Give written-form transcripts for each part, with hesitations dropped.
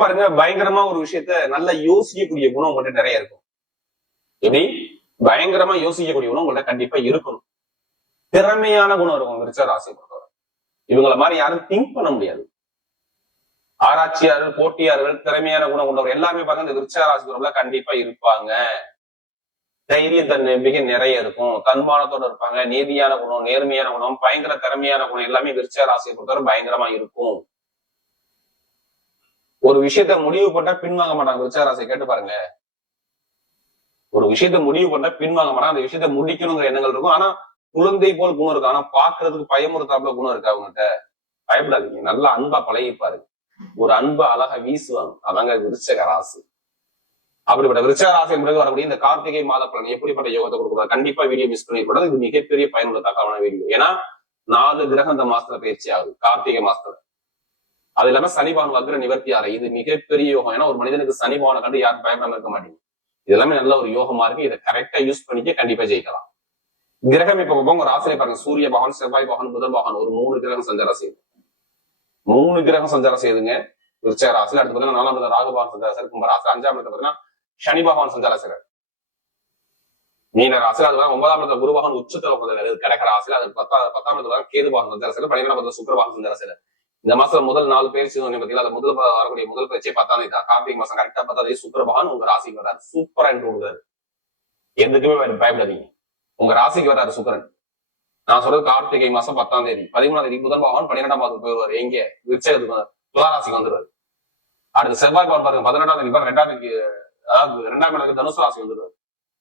பாருங்க பயங்கரமா ஒரு விஷயத்த நல்லா யோசிக்கக்கூடிய குணம் உங்கள்கிட்ட நிறைய இருக்கும். எப்படி பயங்கரமா யோசிக்கக்கூடிய குணம் உங்கள்கிட்ட கண்டிப்பா இருக்கணும். திறமையான குணம் இருக்கும் விருச்சிக ராசியை பொறுத்தவரை. இவங்களை மாதிரி யாரும் திங்க் பண்ண முடியாது. ஆராய்ச்சியாளர்கள், போட்டியாளர்கள், திறமையான குணம் கொண்டவர் எல்லாருமே பாருங்க இந்த விருச்சிக ராசி கண்டிப்பா இருப்பாங்க. தைரியம் தன்னம்பிக்கை நிறைய இருக்கும். தன்மானத்தோட இருப்பாங்க. நீதியான குணம், நேர்மையான குணம், பயங்கர திறமையான குணம் எல்லாமே விருச்சிக ராசியை பொறுத்தவரை பயங்கரமா இருக்கும். ஒரு விஷயத்த முடிவு பண்ணா பின்வாங்க மாட்டாங்க விருச்சிக ராசியை. கேட்டு பாருங்க. ஒரு விஷயத்த முடிவு பண்ணா பின்வாங்க மாட்டாங்க. அந்த விஷயத்த முடிக்கணுங்கிற எண்ணங்கள் இருக்கும். ஆனா குழந்தை போல் குணம் இருக்கு. ஆனா பாக்குறதுக்கு பயமுறுத்தாப்புல குணம் இருக்கு அவங்ககிட்ட. பயப்படாதீங்க. நல்லா அன்பா பழகிப்பாரு. ஒரு அன்பா அழகா வீசுவாங்க. அதாங்க விருச்சிக ராசி. அப்படிப்பட்ட விருச்சிக ராசி என்பது வரக்கூடிய இந்த கார்த்திகை மாத பலன் எப்படிப்பட்ட யோகத்தை கொடுக்குறாரு? கண்டிப்பா வீடியோ மிஸ் பண்ணிக்கூடாது. இது மிகப்பெரிய பயனுள்ள தகவலான வீடியோ. ஏன்னா 4 கிரகம் இந்த மாசத்துல பயிற்சி ஆகுது கார்த்திகை மாசத்துல. அது இல்லாம சனிபான் வக்ர நிவர்த்தி ஆறு. இது மிகப்பெரிய யோகம். ஏன்னா ஒரு மனிதனுக்கு சனிபாவனை கண்டு யாரும் பயப்படாம இருக்க மாட்டீங்க. இது எல்லாமே நல்ல ஒரு யோகமா இருக்கு. இதை கரெக்டா யூஸ் பண்ணிக்க கண்டிப்பா ஜெயிக்கலாம். கிரகம் இப்ப உங்க ராசியில பாருங்க. சூரிய பகவான், செவ்வாய் பகவான், புதன் பகவான் ஒரு 3 கிரகம் சஞ்சாரம் செய்யுது. 3 கிரகம் சஞ்சாரம் செய்யுதுங்க விருச்சிக ராசியில. அடுத்து பாத்தீங்கன்னா 4ஆம் இடத்துல ராகு பகவான் சஞ்சாரம் செய்யுது கும்ப ராசி. 5ஆம் இடத்துல பாத்தீங்கன்னா சனி பகவான் சஞ்சாரம் செய்யறாரு மீன ராசியில. அது 9ஆம் இடத்துல குரு பகவான் உச்சத்துல கடக ராசியில. அது 10ஆம் இடத்துல கேது பகவான் சஞ்சாரம் செய்யறாரு. 12ஆம் இடத்துல சுக்கிர பகவான் சஞ்சாரம் செய்யறாரு. இந்த மாசத்துல முதல் 4 பயிற்சி பாத்தீங்கன்னா அது முதல் வரக்கூடிய முதல் பயிற்சியை 10ஆம் தேதி கார்த்திகை மாசம் கரெக்டா 10ஆம் தேதி சுக்கிர பகவான் உங்க ராசிக்கு வர்றாரு. சூப்பரா என்று கொடுக்குறாரு. எதுக்குமே பயப்படாதீங்க. உங்க ராசிக்கு வர்றாரு சுக்கிரன். நான் சொல்றது கார்த்திகை மாசம் 10ஆம் தேதி. 13ஆம் தேதி புதன் பகவான் 12ஆம் மாதம் போயிடுவாரு. எங்க விருச்சிகத்துக்கு துலா ராசிக்கு வந்துருவாரு. அடுத்து செவ்வாய் பகவான் பாருங்க 18ஆம் தேதி 2ஆம் தேதி அதாவது 2ஆம் இடத்துக்கு தனுசு ராசி வந்துருவாரு.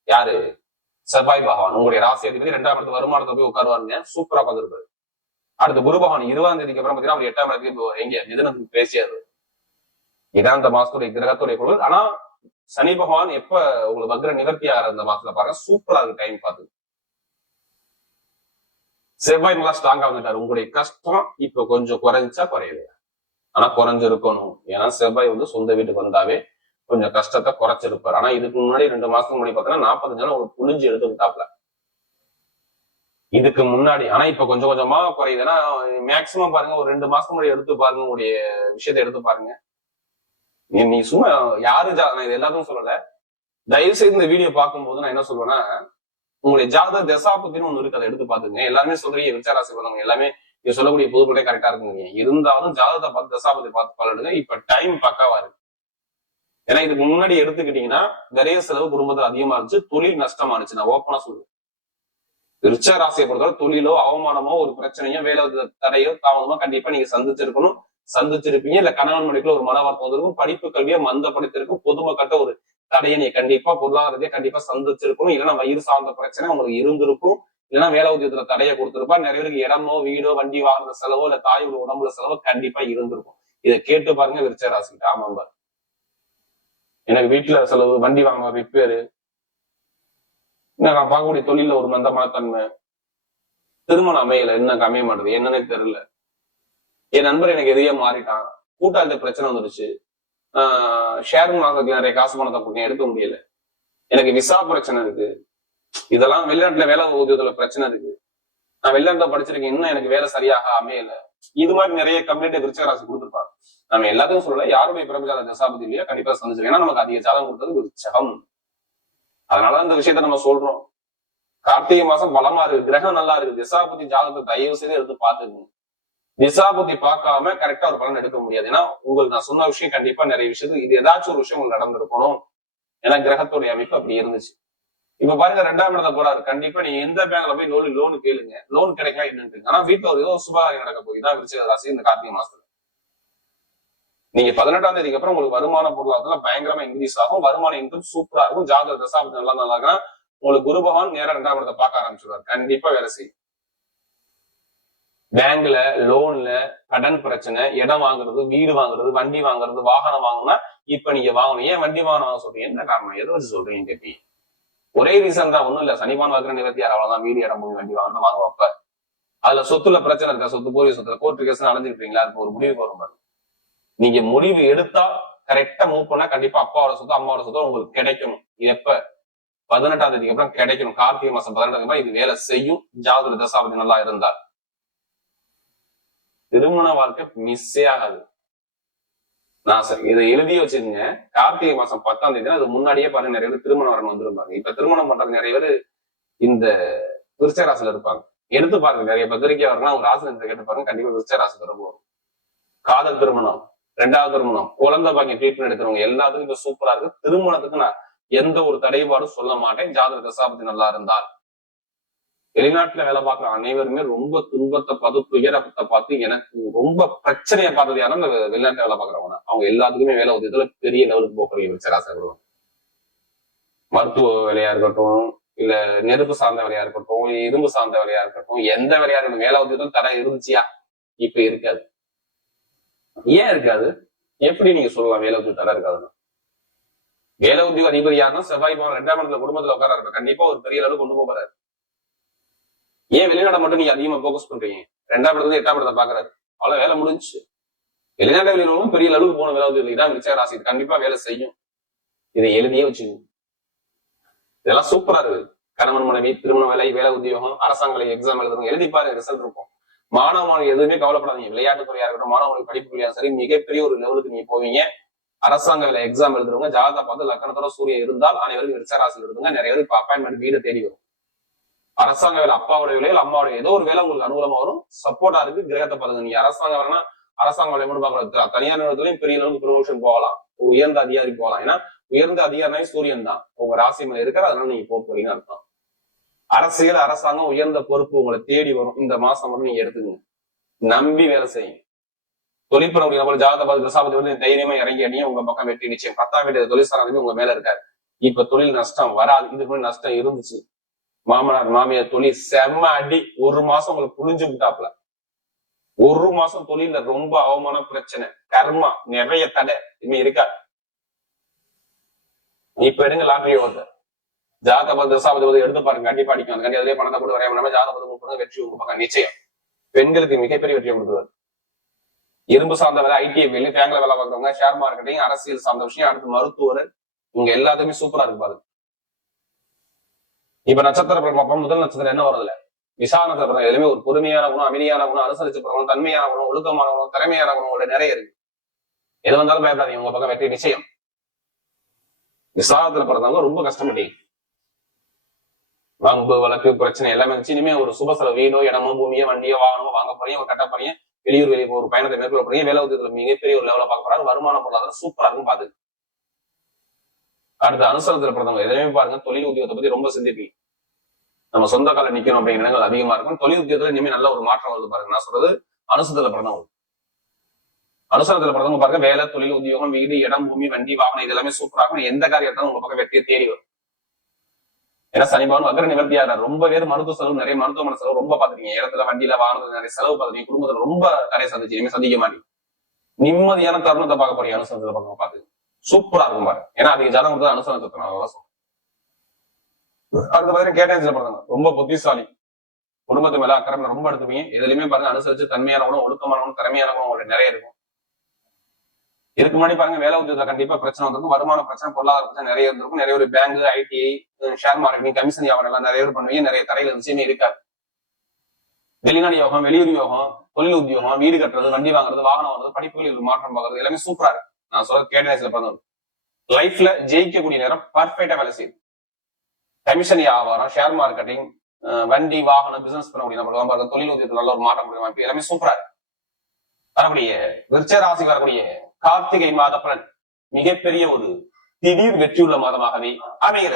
யாரு? செவ்வாய் பகவான் உங்களுடைய ராசி அதிபதி 2ஆம் இடத்து வருமானத்தை போய் உட்காருவாருங்க. சூப்பரா வந்துருப்பாரு. அடுத்து குரு பகவான் 20ஆம் தேதிக்கு அப்புறம் பாத்தீங்கன்னா அவர் 8ஆம் இடத்துக்கு போவார். எங்க மிதுனத்துக்கு பேசியாரு. இதான் இந்த மாசத்துடைய கிரகத்துடைய பொருள். ஆனா சனி பகவான் எப்ப உங்களுக்கு வக்ர நிவர்த்தி ஆகிற இந்த மாசத்துல பாருங்க சூப்பரா இருக்கு டைம் பார்த்து. செவ்வாய் நல்லா ஸ்ட்ராங்கா வந்துட்டாரு. உங்களுடைய கஷ்டம் இப்ப கொஞ்சம் குறைஞ்சா குறையுது. ஆனா குறைஞ்சிருக்கணும். ஏன்னா செவ்வாய் சொந்த வீட்டுக்கு வந்தாவே கொஞ்சம் கஷ்டத்தை குறைச்சிருப்பாரு. ஆனா இதுக்கு முன்னாடி 2 மாசத்துக்கு முன்னாடி பாத்தீங்கன்னா 45 நாள் உங்களுக்கு புளிஞ்சு எடுத்துக்கிட்டாப்ல இதுக்கு முன்னாடி. ஆனா இப்ப கொஞ்சம் கொஞ்சமா குறையுது. ஏன்னா மேக்சிமம் பாருங்க ஒரு 2 மாசத்துக்கு முன்னாடி எடுத்து பாருங்க. உங்களுடைய விஷயத்த எடுத்து பாருங்க. நீ சும்மா யாரு நான் இது எல்லாத்தையும் சொல்லல. தயவு செய்து இந்த வீடியோ பார்க்கும்போது நான் என்ன சொல்லுவேன்னா உங்களுடைய ஜாதக தசாபத்தின்னு ஒண்ணு இருக்கு. அதை எடுத்து பாத்துங்க. எல்லாருமே சொல்றீங்க விருச்சிக ராசி பண்ணவங்க எல்லாமே நீங்க சொல்லக்கூடிய பொதுப்படை கரெக்டா இருக்குங்க. இருந்தாலும் ஜாதகத்தை பார்த்து தசாபதி பார்த்து பலனுங்க. இப்ப டைம் பக்காவா இருக்கு. ஏன்னா இதுக்கு முன்னாடி எடுத்துக்கிட்டீங்கன்னா நிறைய செலவு குடும்பத்துல அதிகமா இருந்துச்சு. தொழில் நஷ்டமா இருந்துச்சு. நான் ஓப்பனா சொல்லுவேன். விருச்சிக ராசியை பொறுத்தவரை தொழிலோ அவமானமோ ஒரு பிரச்சனையோ வேலை தடையோ தாமதமோ கண்டிப்பா நீங்க சந்திச்சிருக்கணும். சந்திச்சிருப்பீங்க. இல்ல கணவன் மனைவிக்குள்ள ஒரு மனவார்த்தம் வந்திருக்கும். படிப்பு கல்வியை மந்தப்படுத்திருக்கும். பொதுமக்கள்கிட்ட ஒரு தடையை நீ கண்டிப்பா பொருளாதாரத்தையே கண்டிப்பா சந்திச்சிருக்கணும். இல்லைன்னா வயிறு சார்ந்த பிரச்சனை உங்களுக்கு இருந்திருக்கும். இல்லைன்னா வேலை உத்தியத்துல தடையை கொடுத்திருப்பா. நிறைய பேருக்கு இடமோ வீடோ வண்டி வாங்குற செலவோ இல்ல தாயோட உடம்புல செலவோ கண்டிப்பா இருந்திருக்கும். இதை கேட்டு பாருங்க விருச்சிக ராசிக்கிட்ட. ஆமாம் எனக்கு வீட்டுல செலவு, வண்டி வாங்க ரிப்பேரு, நான் பார்க்கக்கூடிய தொழில ஒரு மந்தமான தன்மை, திருமணம் அமையல, என்ன அமைய மாட்டேது என்னன்னே தெரியல. என் நண்பர் எனக்கு எதையே மாறிட்டான். கூட்டாளி பிரச்சனை வந்துருச்சு. ஷேர் மார்க்கெட்ல நிறைய காசு பணத்தை போட்டு எடுக்க முடியல. எனக்கு விசா பிரச்சனை இருக்கு. இதெல்லாம் வெளிநாட்டுல வேலை ஊதியத்துல பிரச்சனை இருக்கு. நான் வெளிநாட்டுல படிச்சிருக்கேன். இன்னும் எனக்கு வேலை சரியாக அமையல. இது மாதிரி நிறைய கம்ப்ளைண்ட் விருச்சிக ராசி கொடுத்துருப்பாங்க. நம்ம எல்லாத்தையும் சொல்லல. யாருடைய பிரபஞ்சாத தசாபதி இல்லையா கண்டிப்பா சந்திச்சிருக்கோம். ஏன்னா நமக்கு அதிக ஜாதகம் கொடுத்தது விருச்சகம். அதனாலதான் இந்த விஷயத்த நம்ம சொல்றோம். கார்த்திகை மாசம் பலமா இருக்கு. கிரகம் நல்லா இருக்கு. திசாபதி ஜாதகத்தை தயவு செய்து எடுத்து பாத்துக்கணும். திசாபதி பார்க்காம கரெக்டா ஒரு பலன் எடுக்க முடியாது. ஏன்னா உங்களுக்கு நான் சொன்ன விஷயம் கண்டிப்பா நிறைய விஷயத்துக்கு இது ஏதாச்சும் ஒரு விஷயம் உங்களுக்கு நடந்திருக்கணும். ஏன்னா கிரகத்துடைய அமைப்பு அப்படி இருந்துச்சு. இப்ப பாருங்க 2ஆம் இடத்துல போறாரு. கண்டிப்பா நீங்க எந்த பேங்க்ல போய் லோனு கேளுங்க. லோன் கிடைக்கலாம் என்னன்னு. ஆனா வீட்டுல ஒரு ஏதோ சுபகாரியம் நடக்க போகுதுதான் விருச்சிக ராசி இந்த கார்த்திகை மாசத்துல. நீங்க 18ஆம் தேதிக்கு அப்புறம் உங்களுக்கு வருமான பொருளாதாரத்துல பயங்கரமா இன்க்ரீஸ் ஆகும். வருமான இன்கம் சூப்பரா இருக்கும். ஜாதக தசாபதி நல்லா இருக்குன்னா உங்களுக்கு குரு பகவான் நேரம் 2ஆம் இடத்தை பார்க்க ஆரம்பிச்சிருவாரு. கண்டிப்பா வேலை செய்யும். பேங்க்ல லோன்ல கடன் பிரச்சனை, இடம் வாங்குறது, வீடு வாங்குறது, வண்டி வாங்குறது, வாகனம் வாங்கினா இப்ப நீங்க வாங்கணும். ஏன் வண்டி வாகனம் வாங்க சொல்றீங்க? என்ன காரணம்? எதை வச்சு சொல்றீங்க கேட்டீங்க? ஒரே ரீசன் தான். ஒண்ணும் இல்ல. சனிபான் வக்ர நிவர்த்தி அவ்வளவுதான். வீடு இடம் போய் வண்டி வாங்கணும் வாங்க வைப்ப. அதுல சொத்துல பிரச்சனை இருக்கா? சொத்து பூர்வீக சொத்துல கோர்ட்டு கேஸ் அலைஞ்சிருப்பீங்களா? அதுக்கு ஒரு முடிவு வரும். நீங்க முடிவு எடுத்தா கரெக்டா மூவ் பண்ணா கண்டிப்பா அப்பாவோட சொத்து அம்மாவோட சொத்து உங்களுக்கு கிடைக்கணும். எப்ப? 18ஆம் தேதிக்கு அப்புறம் கிடைக்கணும். கார்த்திகை மாசம் 18ஆம் தேதி இது வேலை செய்யும். ஜாதக தசாபதி நல்லா இருந்தால் திருமண வாழ்க்கை மிஸ்ஸே ஆகாது. நான் சரி இதை எழுதி வச்சிருங்க. கார்த்திகை மாசம் 10ஆம் தேதி அது முன்னாடியே பாருங்க நிறைய பேர் திருமணம் வரணும் வந்துருப்பாங்க. இப்ப திருமணம் பண்றது நிறைய பேர் இந்த விருச்சிக ராசியில இருப்பாங்க. எடுத்து பாருங்க, நிறைய பத்திரிகை வரலாம் ஒரு ஆசிரியர் கேட்டு பாருங்க, கண்டிப்பா விருச்சிக ராசி தொடர்பு வரும். காதல் திருமணம், 2வது திருமணம், குழந்தை பாக்கியம் ட்ரீட்மெண்ட் எடுக்கிறவங்க எல்லாத்துக்கும் இப்ப சூப்பரா இருக்கு. திருமணத்துக்கு நான் எந்த ஒரு தடைபாடும் சொல்ல மாட்டேன். ஜாதக தசாபதி நல்லா இருந்தால். வெளிநாட்டுல வேலை பார்க்குற அனைவருமே ரொம்ப துன்பத்தை பார்த்து துயரத்தை பார்த்து எனக்கு ரொம்ப பிரச்சனையை பார்த்தது யாரும் இந்த வெளிநாட்டுல வேலை பார்க்குறவங்க. அவங்க எல்லாத்துக்குமே வேலை உதவியத்துல பெரிய லெவலுக்கு போக்குறீங்க விருச்சிக. மருத்துவ வேலையா இருக்கட்டும், இல்ல நெருப்பு சார்ந்த வேலையா இருக்கட்டும், இரும்பு சார்ந்த வேலையா இருக்கட்டும், எந்த வேலையா இருக்கட்டும், வேலை உதவியத்துல தடை இருந்துச்சியா? இப்ப இருக்காது. ஏன் இருக்காது? எப்படி நீங்க சொல்லலாம் வேலை உதவி தடை இருக்காதுன்னு? வேலை உத்தியோக அதிபதி யாருன்னா செவ்வாய் பவன் 2ஆம் இடத்துல குடும்பத்துல உட்கார இருப்ப கண்டிப்பா ஒரு பெரிய அளவு கொண்டு போறாரு. ஏன் வெளிநாட்டை மட்டும் நீங்க அதிகமா போக்கஸ் பண்றீங்க? 2ஆம் இடத்துல 8ஆம் இடத்தை பாக்குறாரு, அவ்வளவு வேலை முடிஞ்சு. வெளிநாட்டு வெளியிலும் பெரிய அளவுக்கு போன வேலை உதவி தான் விருச்சிக ராசி கண்டிப்பா வேலை செய்யும். இதை எழுதியே வச்சுக்கோங்க. இதெல்லாம் சூப்பரா இருக்கு. கணவன் மனைவி, திருமண வேலை, வேலை உத்தியோகம், அரசாங்க எக்ஸாம் எழுதுறவங்க எழுதி பாருங்க, ரிசல்ட் இருக்கும். மாணவர்கள் எதுவுமே கவலைப்படாதீங்க. விளையாட்டு துறையா இருக்கட்டும், மாணவர்கள் படிப்புலையா சரி, மிகப்பெரிய ஒரு லெவலுக்கு நீங்க போவீங்க. அரசாங்க வேலை எக்ஸாம் எழுதுறவங்க ஜாதகத்தை பார்த்து லக்கணத்தோட சூரியன் இருந்தால் அனைவரும் விருச்சிக ராசியில் எழுதுங்க. நிறைய பேருக்கு இப்ப அப்பாயின்மெண்ட் வீடு தேடி வரும். அரசாங்க வேலை அப்பாவோட வேலையில் அம்மாவோட ஏதோ ஒரு வேலை உங்களுக்கு அனுகூலமா வரும். சப்போர்ட்டா இருக்கு. கிரகத்தை பாருங்க. நீங்க அரசாங்க வேலைனா அரசாங்க வேலை மட்டும் பார்க்கலாம். தனியார் நிறுவனத்திலையும் பெரிய அளவுக்கு ப்ரொமோஷன் போகலாம், உயர்ந்த அதிகாரி போகலாம். ஏன்னா உயர்ந்த அதிகாரினாவே சூரியன் தான் உங்க ராசி மேல இருக்கிற, அதனால நீங்க போறீங்கன்னு அர்த்தம். அரசியல், அரசாங்கம், உயர்ந்த பொறுப்பு உங்களை தேடி வரும். இந்த மாசம் மட்டும் நீங்க எடுத்துக்கங்க, நம்பி வேலை செய்யுங்க. தொழிற்புற முடியும் ஜாதக தசாபதி வந்து தைரியமா இறங்கி அடியும் உங்க பக்கம் வெற்றி நிச்சயம். 10ஆம் வீட்டு தொழிற்சாலை உங்க மேல இருக்காரு. இப்ப தொழில் நஷ்டம் வராது. இதுக்கு முன்னாடி நஷ்டம் இருந்துச்சு. மாமனார் மாமியார் தொழில் செம்ம அடி. 1 மாசம் உங்களுக்கு புளிஞ்சு விட்டாப்ல. 1 மாசம் தொழில ரொம்ப அவமான பிரச்சனை, கர்மா, நிறைய தடை இனிமே இருக்காது. இப்ப எடுங்க லாட்டரி ஓட்டு. ஜாதக தசாபதி எடுத்து பாருங்க, கண்டிப்பா அடிக்கும். அந்த அதே பணத்தை கூட வரைய ஜாதக வெற்றி உங்க பக்கம் நிச்சயம். பெண்களுக்கு மிகப்பெரிய வெற்றியை கொடுக்குவார். இரும்பு சார்ந்த வேலை, ஐடி வேலை, பேங்க்ல வேலை பார்க்கறவங்க, ஷேர் மார்க்கெட்டிங், அரசியல் சார்ந்த விஷயம், அடுத்து மருத்துவர், இவங்க எல்லாத்துக்குமே சூப்பரா இருக்கு பாருங்க. இப்ப நட்சத்திர பார்ப்போம். முதல் நட்சத்திரம் என்ன வருதுல? விசாக நட்சத்திரம். எதுவுமே ஒரு பொறுமையான குணம், அமைதியான குணம், அனுசரிச்சு போறவங்க, தன்மையான குணம், ஒழுக்கமான குணம், திறமையான குணம் நிறைய இருக்கு. எது வந்தாலும் பயப்படாதீங்க, உங்க பக்கம் வெற்றி நிச்சயம். விசாகத்துல பிறந்தவங்க ரொம்ப கஷ்டப்பட்டீங்க. வம்பு வழக்கு பிரச்சனை எல்லாமே இருந்துச்சு. இனிமே ஒரு சுப செலவு, வீடோ இடமோ பூமியோ வண்டியோ வாகனமோ வாங்க போறீங்க, ஒரு கட்ட போறீங்க, வெளியூர் வெளியே ஒரு பயணத்தை மேற்கொள்ள போறீங்க, வேலை உதவியத்துல மிகப்பெரிய ஒரு லெவல பார்க்க போறாரு. வருமான பொருளாதாரம் சூப்பரா இருக்கும் பாத்து. அடுத்த அனுசரத்துல பிறந்தவங்க எதுவுமே பாருங்க, தொழில் உத்தியோகத்தை பத்தி ரொம்ப சிந்திப்பீங்க. நம்ம சொந்த கால நிக்கணும் அப்படிங்கிற எண்ணங்கள் அதிகமா இருக்கும். தொழில் உத்தியோகத்துல இனிமே நல்ல ஒரு மாற்றம் வருது பாருங்க. நான் சொல்றது அனுசரத்துல பிறந்தவங்க. அனுசரத்துல பிறந்தவங்க பாருங்க, வேலை, தொழில், உத்தியோகம், வீடு, இடம், பூமி, வண்டி, வாகனம், இது எல்லாமே சூப்பராகும். எந்த காரியத்தாலும் உங்க பக்கம் வெற்றியை தேடி வரும். ஏன்னா சனிபவன் வக்ர நிவர்த்தியாரு. ரொம்ப பேர் மருத்துவ செலவு, நிறைய மருத்துவமனை செலவு ரொம்ப பாத்துருக்கீங்க. இடத்துல, வண்டியில, வாகனத்துல நிறைய செலவு பார்த்துருக்கீங்க. குடும்பத்துல ரொம்ப தடை சந்திச்சு, இனிமே சந்திக்க மாட்டீங்க. நிம்மதியான தருணத்தை பார்க்க போறீங்க அனுசரத்துல பக்கம் பார்த்து. சூப்பரா இருக்கும் பாருங்க. ஏன்னா அதிக ஜாதகம் அனுசரத்தை அடுத்த பாத்தீங்கன்னா கேட்டேஜ்ல பிறந்தாங்க, ரொம்ப புத்திசாலி, குடும்பத்து மேல அக்கறை ரொம்ப எடுத்துப்பீங்க. எதுலையுமே பாருங்க அனுசரிச்சு தன்மையான குணம், ஒழுக்கமான குணம், திறமையான குணம் உங்களுக்கு நிறைய இருக்கும். இதுக்கு முன்னாடி பாருங்க வேலை உத்தியோகத்துல கண்டிப்பா பிரச்சனை வந்திருக்கும். வருமான பிரச்சனை, பொருளாதார பிரச்சனை நிறைய இருந்திருக்கும். நிறைய ஒரு bank, ITI, share marketing, commission வியாபாரம் எல்லாம் நிறைய பேர் பண்ணுவீங்க. நிறைய தடைகள் இருந்துச்சுன்னு இருக்காது. வெளிநாடு யோகம், வெளியூர் யோகம், தொழில் உத்தியோகம், வீடு கட்டுறது, வண்டி வாங்குறது, வாகனம் வாங்குறது, படிப்புகளில் மாற்றம் பார்க்கறது எல்லாமே சூப்பரா இருக்கு. நான் சொல்ற கேட்டேஜ்ல பிறந்தது லைஃப்ல ஜெயிக்கக்கூடிய நேரம் பர்ஃபெக்டா வேலை செய்யுது. கமிஷன் வியாபாரம், ஷேர் மார்க்கெட்டிங், வண்டி, வாகனம், பிசினஸ் பண்ணக்கூடிய நம்ம தொழில் உத்தியோகத்தில் நல்ல ஒரு மாற்றம் வாய்ப்பு எல்லாமே சூப்பரா இருக்கு. வரக்கூடிய விருச்சிக ராசி வரக்கூடிய கார்த்திகை மாத பலன் மிகப்பெரிய ஒரு திடீர் வெற்றியுள்ள மாதமாகவே அமைகிறது.